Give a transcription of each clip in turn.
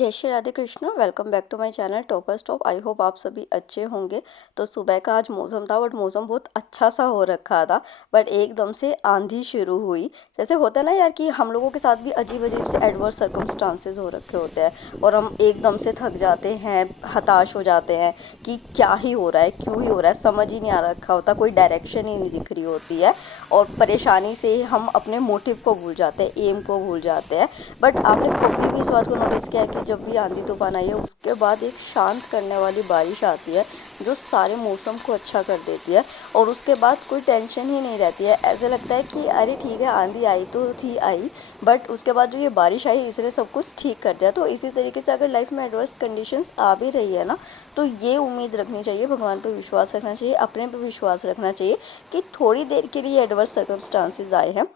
जय Shri Radhe Krishna. Welcome back to my channel topper stop. I hope आप सभी अच्छे होंगे। तो सुबह का आज मौसम था, बट मौसम बहुत अच्छा सा हो रखा था, बट एकदम से आंधी शुरू हुई। जैसे होता है ना यार कि हम लोगों के साथ भी अजीब अजीब से एडवर्स सर्कमस्टांसेस हो रखे होते हैं और हम एकदम से थक जाते हैं, हताश हो जाते हैं कि क्या ही हो रहा है, क्यों ही हो रहा है, समझ ही नहीं आ रखा होता, कोई डायरेक्शन ही नहीं दिख रही होती है। और परेशानी से हम अपने मोटिव को भूल जाते हैं, एम को भूल जाते हैं। बट आपने कभी भी इस बात को नोटिस किया है कि जब भी आंधी तूफान आई है उसके बाद एक शांत करने वाली बारिश आती है जो सारे मौसम को अच्छा कर देती है, और उसके बाद कोई टेंशन ही नहीं रहती है। ऐसे लगता है कि अरे ठीक है, आंधी आई तो थी आई, बट उसके बाद जो ये बारिश आई इसने सब कुछ ठीक कर दिया। तो इसी तरीके से अगर लाइफ में एडवर्स कंडीशंस आ भी रही है ना, तो ये उम्मीद रखनी चाहिए, भगवान पर विश्वास रखना चाहिए, अपने पर विश्वास रखना चाहिए कि थोड़ी देर के लिए एडवर्स सर्कमस्टांसेस आए हैं,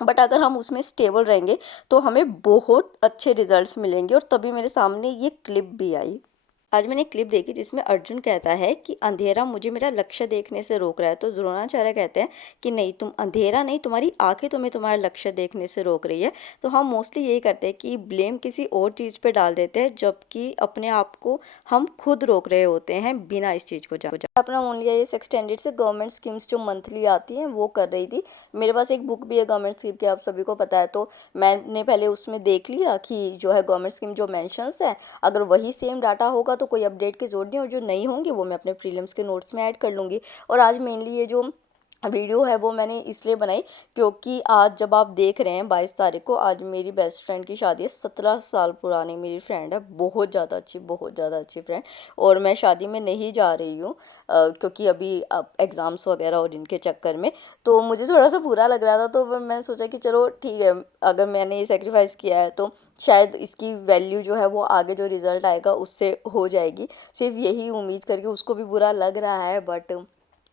बट अगर हम उसमें स्टेबल रहेंगे तो हमें बहुत अच्छे रिजल्ट्स मिलेंगे। और तभी मेरे सामने ये क्लिप भी आई। आज मैंने एक क्लिप देखी जिसमें अर्जुन कहता है कि अंधेरा मुझे मेरा लक्ष्य देखने से रोक रहा है, तो द्रोणाचार्य कहते हैं कि नहीं, तुम अंधेरा नहीं, तुम्हारी आंखें तुम्हें तुम्हारा लक्ष्य देखने से रोक रही है। तो हम मोस्टली यही करते हैं कि ब्लेम किसी और चीज़ पे डाल देते हैं, जबकि अपने आप को हम खुद रोक रहे होते हैं बिना इस चीज़ को जान। अपना ओनली आई एक्सटेंडेड से गवर्नमेंट स्कीम्स जो मंथली आती हैं वो कर रही थी। मेरे पास एक बुक भी है गवर्नमेंट स्कीम की, आप सभी को पता है। तो मैंने पहले उसमें देख लिया कि जो है गवर्नमेंट स्कीम जो मेंशंस है, अगर वही सेम डाटा होगा तो कोई अपडेट की जरूरत नहीं, और जो नहीं होंगी वो मैं अपने प्रीलिम्स के नोट्स में ऐड कर लूँगी। और आज मेनली ये जो वीडियो है वो मैंने इसलिए बनाई क्योंकि आज जब आप देख रहे हैं 22 तारीख को, आज मेरी बेस्ट फ्रेंड की शादी है। 17 साल पुरानी मेरी फ्रेंड है, बहुत ज़्यादा अच्छी, बहुत ज़्यादा अच्छी फ्रेंड। और मैं शादी में नहीं जा रही हूँ क्योंकि अभी एग्ज़ाम्स वगैरह और इनके चक्कर में। तो मुझे थोड़ा सा बुरा लग रहा था, तो फिर मैंने सोचा कि चलो ठीक है, अगर मैंने ये सेक्रीफाइस किया है तो शायद इसकी वैल्यू जो है वो आगे जो रिज़ल्ट आएगा उससे हो जाएगी। सिर्फ यही उम्मीद करके, उसको भी बुरा लग रहा है बट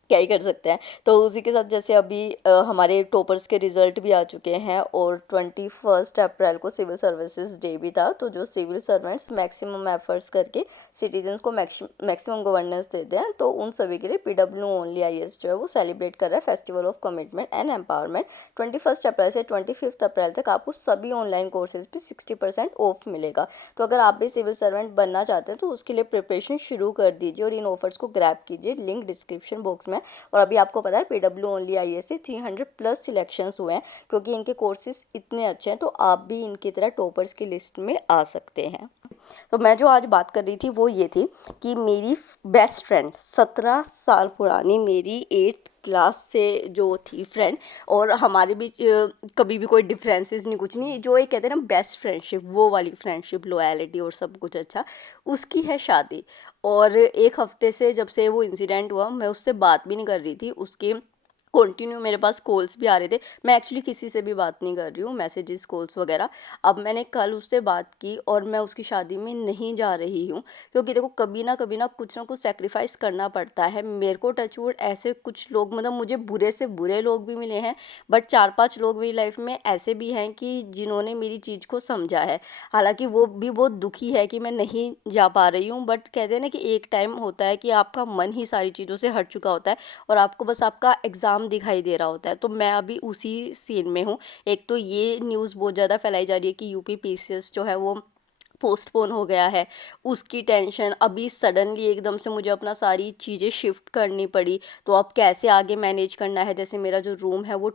क्या ही कर सकते हैं। तो उसी के साथ जैसे अभी हमारे टॉपर्स के रिजल्ट भी आ चुके हैं, और 21 अप्रैल को सिविल सर्विसेज डे भी था। तो जो सिविल सर्वेंट्स मैक्सिमम एफर्ट्स करके सिटीजन्स को मैक्सिमम गवर्नेंस देते हैं, तो उन सभी के लिए पीडब्ल्यू ओनली आईएएस जो है वो सेलिब्रेट कर रहा है festival of commitment and empowerment. 21 अप्रैल से 25 अप्रैल तक आपको सभी ऑनलाइन कोर्सेज पे 60% ऑफ मिलेगा। तो अगर आप भी सिविल सर्वेंट बनना चाहते हैं तो उसके लिए प्रिपरेशन शुरू कर दीजिए और इन ऑफर्स को ग्रैब कीजिए, लिंक डिस्क्रिप्शन बॉक्स में। और अभी आपको पता है पीडब्ल्यू ओनली आईएएस से 300+ सिलेक्शंस हुए हैं, क्योंकि इनके कोर्सेज इतने अच्छे हैं। तो आप भी इनकी तरह टॉपर्स की लिस्ट में आ सकते हैं। तो मैं जो आज बात कर रही थी वो ये थी कि मेरी बेस्ट फ्रेंड, 17 साल पुरानी, मेरी 8th क्लास से जो थी फ्रेंड, और हमारे बीच कभी भी कोई डिफरेंसेस नहीं, कुछ नहीं, जो एक कहते हैं ना बेस्ट फ्रेंडशिप, वो वाली फ्रेंडशिप, लॉयलिटी और सब कुछ अच्छा, उसकी है शादी। और एक हफ्ते से जब से वो इंसिडेंट हुआ मैं उससे बात भी नहीं कर रही थी। उसके कंटिन्यू मेरे पास कॉल्स भी आ रहे थे। मैं एक्चुअली किसी से भी बात नहीं कर रही हूँ, मैसेजेस, कॉल्स वगैरह। अब मैंने कल उससे बात की और मैं उसकी शादी में नहीं जा रही हूँ, क्योंकि देखो कभी ना कुछ ना कुछ सेक्रीफाइस करना पड़ता है। मेरे को टचवुड ऐसे कुछ लोग, मतलब मुझे बुरे से बुरे लोग भी मिले हैं, बट 4-5 लोग मेरी लाइफ में ऐसे भी हैं कि जिन्होंने मेरी चीज़ को समझा है। हालांकि वो भी बहुत दुखी है कि मैं नहीं जा पा रही हूँ, बट कहते हैं ना कि एक टाइम होता है कि आपका मन ही सारी चीज़ों से हट चुका होता है और आपको बस आपका एग्ज़ाम दिखाई दे रहा होता है। तो मैं अभी उसी सीन में हूँ। एक तो ये न्यूज़ बहुत ज़्यादा फैलाई जा रही है कि यूपी पीसीएस जो है वो पोस्टपोन हो गया है, उसकी टेंशन। अभी सडनली एकदम से मुझे अपना सारी चीज़ें शिफ्ट करनी पड़ी, तो अब कैसे आगे मैनेज करना है। जैसे मेरा जो रूम है वो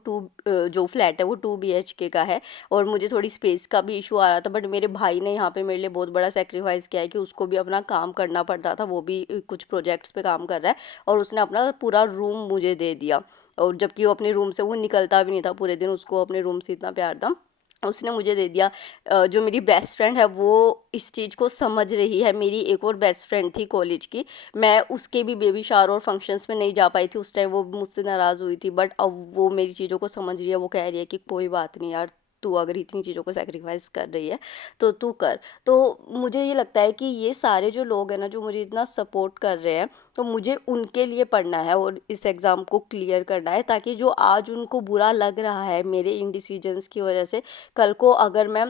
जो फ्लैट है वो 2 BHK का है, और मुझे थोड़ी स्पेस का भी इशू आ रहा था, बट मेरे भाई ने यहाँ पे मेरे लिए बहुत बड़ा सेक्रीफाइस किया है कि उसको भी अपना काम करना पड़ता था, वो भी कुछ प्रोजेक्ट्स पे काम कर रहा है, और उसने अपना पूरा रूम मुझे दे दिया। और जबकि वो अपने रूम से वो निकलता भी नहीं था पूरे दिन, उसको अपने रूम से इतना प्यार था, उसने मुझे दे दिया। जो मेरी बेस्ट फ्रेंड है वो इस चीज़ को समझ रही है। मेरी एक और बेस्ट फ्रेंड थी कॉलेज की, मैं उसके भी बेबी शावर और फंक्शंस में नहीं जा पाई थी उस टाइम, वो मुझसे नाराज़ हुई थी, बट अब वो मेरी चीज़ों को समझ रही है। वो कह रही है कि कोई बात नहीं यार, तू अगर इतनी चीज़ों को सेक्रीफाइस कर रही है तो तू कर। तो मुझे ये लगता है कि ये सारे जो लोग हैं ना, जो मुझे इतना सपोर्ट कर रहे हैं, तो मुझे उनके लिए पढ़ना है और इस एग्ज़ाम को क्लियर करना है, ताकि जो आज उनको बुरा लग रहा है मेरे इन डिसीजंस की वजह से, कल को अगर मैं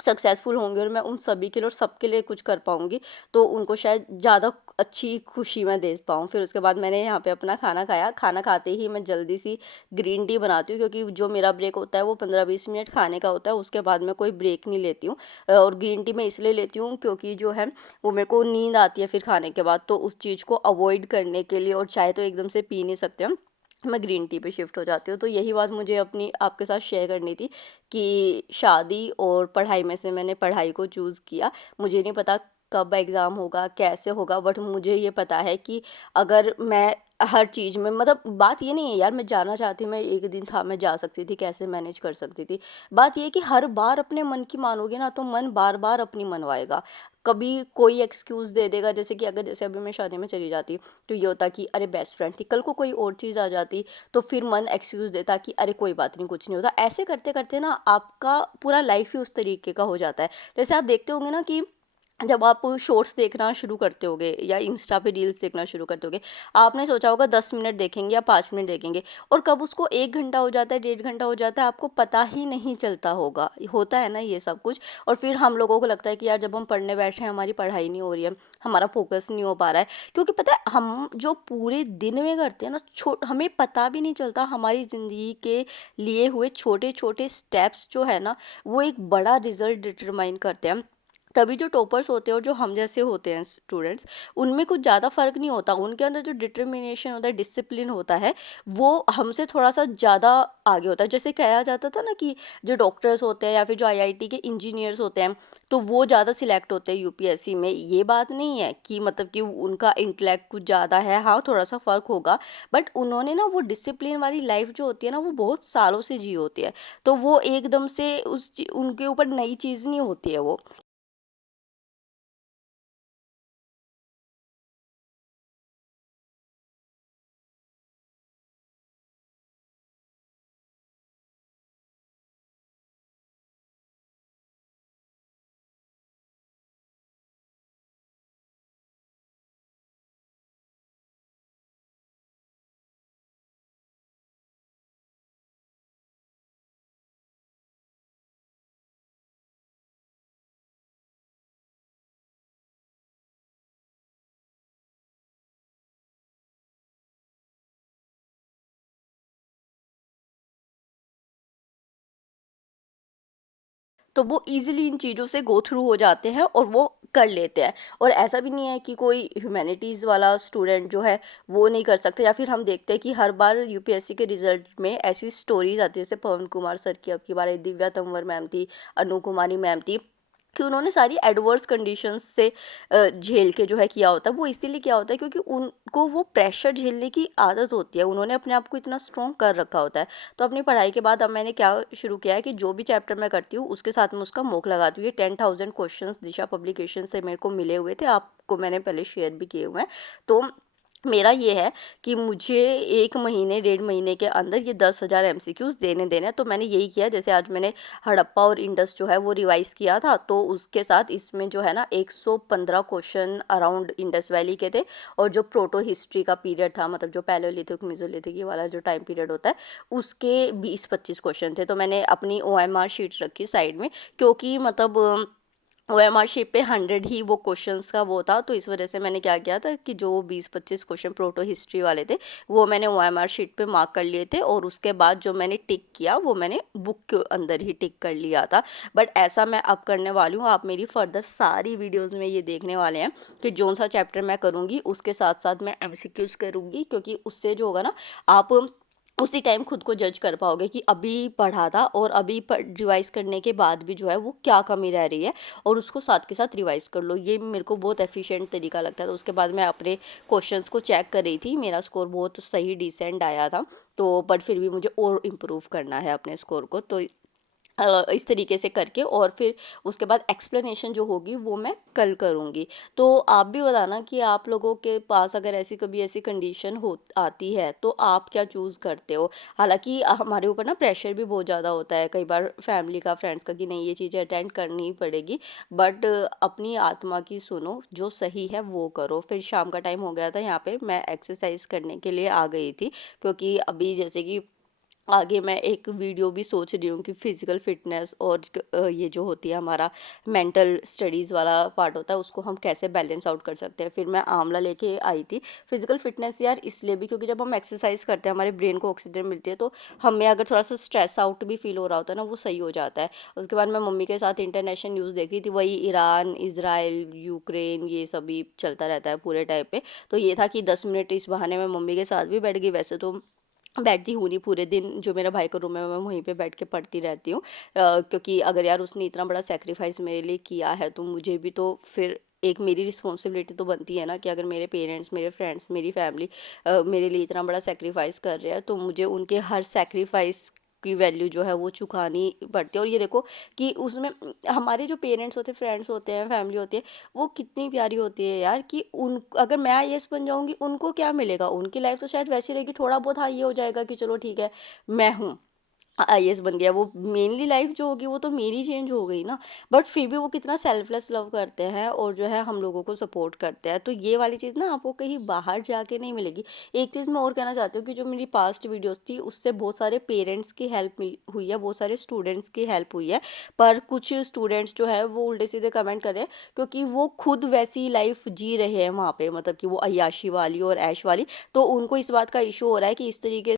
सक्सेसफुल होंगे और मैं उन सभी के लिए और सबके लिए कुछ कर पाऊँगी, तो उनको शायद ज़्यादा अच्छी खुशी मैं दे पाऊँ। फिर उसके बाद मैंने यहाँ पे अपना खाना खाया, खाना खाते ही मैं जल्दी सी ग्रीन टी बनाती हूँ, क्योंकि जो मेरा ब्रेक होता है वो 15-20 मिनट खाने का होता है, उसके बाद मैं कोई ब्रेक नहीं लेती हूँ। और ग्रीन टी मैं इसलिए लेती हूँ क्योंकि जो है वो मेरे को नींद आती है फिर खाने के बाद, तो उस चीज़ को अवॉइड करने के लिए, और चाय तो एकदम से पी नहीं सकते हम, मैं ग्रीन टी पे शिफ्ट हो जाती हूँ। तो यही बात मुझे अपनी आपके साथ शेयर करनी थी कि शादी और पढ़ाई में से मैंने पढ़ाई को चूज़ किया। मुझे नहीं पता कब एग्ज़ाम होगा, कैसे होगा, बट मुझे ये पता है कि अगर मैं हर चीज़ में, मतलब बात ये नहीं है यार, मैं जाना चाहती हूँ, मैं एक दिन था मैं जा सकती थी, कैसे मैनेज कर सकती थी। बात ये है कि हर बार अपने मन की मानोगे ना तो मन बार-बार अपनी मनवाएगा। कभी कोई एक्सक्यूज़ दे देगा, जैसे कि अगर जैसे अभी मैं शादी में चली जाती, तो ये होता कि अरे बेस्ट फ्रेंड थी, कल को कोई और चीज़ आ जाती, तो फिर मन एक्सक्यूज़ देता कि अरे कोई बात नहीं, कुछ नहीं होता। ऐसे करते-करते ना आपका पूरा लाइफ़ ही उस तरीके का हो जाता है। जैसे आप देखते होंगे ना कि जब आप शॉर्ट्स देखना शुरू करते होगे या इंस्टा पे रील्स देखना शुरू करते होगे, आपने सोचा होगा 10 मिनट देखेंगे या 5 मिनट देखेंगे, और कब उसको 1 घंटा हो जाता है, 1.5 घंटा हो जाता है, आपको पता ही नहीं चलता होगा। होता है ना ये सब कुछ। और फिर हम लोगों को लगता है कि यार जब हम पढ़ने बैठे हैं, हमारी पढ़ाई नहीं हो रही है, हमारा फ़ोकस नहीं हो पा रहा है। क्योंकि पता है हम जो पूरे दिन में करते हैं ना, हमें पता भी नहीं चलता, हमारी ज़िंदगी के लिए हुए छोटे-छोटे स्टेप्स जो है ना, वो एक बड़ा रिज़ल्ट डिटरमाइन करते हैं। तभी जो टॉपर्स होते हैं और जो हम जैसे होते हैं स्टूडेंट्स, उनमें कुछ ज़्यादा फ़र्क नहीं होता। उनके अंदर जो डिटर्मिनेशन होता है, डिसिप्लिन होता है, वो हमसे थोड़ा-सा ज़्यादा आगे होता है। जैसे कहा जाता था ना कि जो डॉक्टर्स होते हैं या फिर जो आईआईटी के इंजीनियर्स होते हैं, तो वो ज़्यादा सिलेक्ट होते हैं यूपीएससी में। ये बात नहीं है कि मतलब कि उनका इंटेलेक्ट कुछ ज़्यादा है, हाँ, थोड़ा-सा फ़र्क होगा, बट उन्होंने ना वो डिसिप्लिन वाली लाइफ़ जो होती है ना, वो बहुत सालों से जी होती है। तो वो एकदम से उनके ऊपर नई चीज़ नहीं होती है वो। तो वो ईज़िली इन चीज़ों से गो थ्रू हो जाते हैं और वो कर लेते हैं। और ऐसा भी नहीं है कि कोई ह्यूमैनिटीज़ वाला स्टूडेंट जो है वो नहीं कर सकता, या फिर हम देखते हैं कि हर बार यूपीएससी के रिजल्ट में ऐसी स्टोरीज आती है, जैसे पवन कुमार सर की अब की बार, दिव्या तंवर मैम थी, अनु कुमारी मैम थी, कि उन्होंने सारी एडवर्स कंडीशंस से झेल के जो है किया होता है। वो इसीलिए किया होता है क्योंकि उनको वो प्रेशर झेलने की आदत होती है, उन्होंने अपने आप को इतना स्ट्रॉन्ग कर रखा होता है। तो अपनी पढ़ाई के बाद अब मैंने क्या शुरू किया है कि जो भी चैप्टर मैं करती हूँ उसके साथ में उसका मॉक लगाती हूँ। ये 10,000 क्वेश्चंस दिशा पब्लिकेशन से मेरे को मिले हुए थे, आपको मैंने पहले शेयर भी किए हुए हैं। तो मेरा ये है कि मुझे 1 महीने, डेढ़ महीने के अंदर ये 10,000 एमसीक्यूज़ देने हैं। तो मैंने यही किया, जैसे आज मैंने हड़प्पा और इंडस जो है वो रिवाइज़ किया था, तो उसके साथ इसमें जो है ना 115 क्वेश्चन अराउंड इंडस वैली के थे। और जो प्रोटो हिस्ट्री का पीरियड था, मतलब जो पैलेओलिथिक, मेसोलिथिक ये वाला जो टाइम पीरियड होता है, उसके 20-25 क्वेश्चन थे। तो मैंने अपनी ओएमआर शीट रखी साइड में, क्योंकि मतलब ओएमआर शीट पे 100 ही वो क्वेश्चंस का वो था, तो इस वजह से मैंने क्या किया था कि जो 20-25 क्वेश्चन प्रोटो हिस्ट्री वाले थे, वो मैंने ओएमआर शीट पे मार्क कर लिए थे, और उसके बाद जो मैंने टिक किया वो मैंने बुक के अंदर ही टिक कर लिया था। बट ऐसा मैं अब करने वाली हूँ, आप मेरी फर्दर सारी वीडियोज़ में ये देखने वाले हैं कि जौन-सा चैप्टर मैं करूँगी उसके साथ-साथ मैं एमसीक्यूज़ करूँगी, क्योंकि उससे जो होगा ना, आप उसी टाइम खुद को जज कर पाओगे कि अभी पढ़ा था और अभी रिवाइज करने के बाद भी जो है वो क्या कमी रह रही है, और उसको साथ के साथ रिवाइज कर लो। ये मेरे को बहुत एफिशिएंट तरीका लगता है। तो उसके बाद मैं अपने क्वेश्चंस को चेक कर रही थी, मेरा स्कोर बहुत सही डिसेंट आया था, तो बट फिर भी मुझे और इम्प्रूव करना है अपने स्कोर को। तो इस तरीके से करके, और फिर उसके बाद एक्सप्लेनेशन जो होगी वो मैं कल करूँगी। तो आप भी बताना कि आप लोगों के पास अगर ऐसी कभी ऐसी कंडीशन हो आती है तो आप क्या चूज़ करते हो? हालाँकि हमारे ऊपर ना प्रेशर भी बहुत ज़्यादा होता है कई बार, फैमिली का, फ्रेंड्स का, कि नहीं ये चीज़ें अटेंड करनी ही पड़ेगी। बट अपनी आत्मा की सुनो, जो सही है वो करो। फिर शाम का टाइम हो गया था, यहाँ पे मैं एक्सरसाइज़ करने के लिए आ गई थी, क्योंकि अभी जैसे कि आगे मैं एक वीडियो भी सोच रही हूँ कि फिजिकल फिटनेस और ये जो होती है हमारा मेंटल स्टडीज़ वाला पार्ट होता है उसको हम कैसे बैलेंस आउट कर सकते हैं। फिर मैं आंवला लेके आई थी। फिजिकल फिटनेस यार इसलिए भी क्योंकि जब हम एक्सरसाइज करते हैं हमारे ब्रेन को ऑक्सीजन मिलती है, तो हमें अगर थोड़ा सा स्ट्रेस आउट भी फील हो रहा होता है ना, वो सही हो जाता है। उसके बाद मैं मम्मी के साथ इंटरनेशनल न्यूज़ देख रही थी, वही ईरान इसराइल यूक्रेन ये सभी चलता रहता है पूरे टाइम पे। तो ये था कि 10 मिनट इस बहाने मैं मम्मी के साथ भी बैठ गई। वैसे तो बैठती हूँ नहीं पूरे दिन, जो मेरा भाई का रूम है मैं वहीं पे बैठ के पढ़ती रहती हूँ। क्योंकि अगर यार उसने इतना बड़ा सैक्रिफाइस मेरे लिए किया है, तो मुझे भी तो फिर एक मेरी रिस्पॉन्सिबिलिटी तो बनती है ना, कि अगर मेरे पेरेंट्स, मेरे फ्रेंड्स, मेरी फैमिली मेरे लिए इतना बड़ा सैक्रिफाइस कर रहे हैं, तो मुझे उनके हर सैक्रिफाइस की वैल्यू जो है वो चुकानी पड़ती है। और ये देखो कि उसमें हमारे जो पेरेंट्स होते हैं, फ्रेंड्स होते हैं, फैमिली होती है, वो कितनी प्यारी होती है यार। कि उन अगर मैं आईएएस बन जाऊंगी, उनको क्या मिलेगा? उनकी लाइफ तो शायद वैसी रहेगी, थोड़ा बहुत हाँ ये हो जाएगा कि चलो ठीक है मैं हूँ आईएएस बन गया, वो मेनली लाइफ जो होगी वो तो मेरी चेंज हो गई ना। बट फिर भी वो कितना सेल्फलेस लव करते हैं और जो है हम लोगों को सपोर्ट करते हैं। तो ये वाली चीज़ ना आपको कहीं बाहर जाके नहीं मिलेगी। एक चीज़ मैं और कहना चाहती हूँ कि जो मेरी पास्ट वीडियोस थी उससे बहुत सारे पेरेंट्स की हेल्प मिल हुई है, बहुत सारे स्टूडेंट्स की हेल्प हुई है। पर कुछ स्टूडेंट्स जो है वो उल्टे सीधे कमेंट कर रहे हैं, क्योंकि वो खुद वैसी लाइफ जी रहे हैं वहाँ पे, मतलब कि वो अय्याशी वाली और ऐश वाली। तो उनको इस बात का इशू हो रहा है कि इस तरीके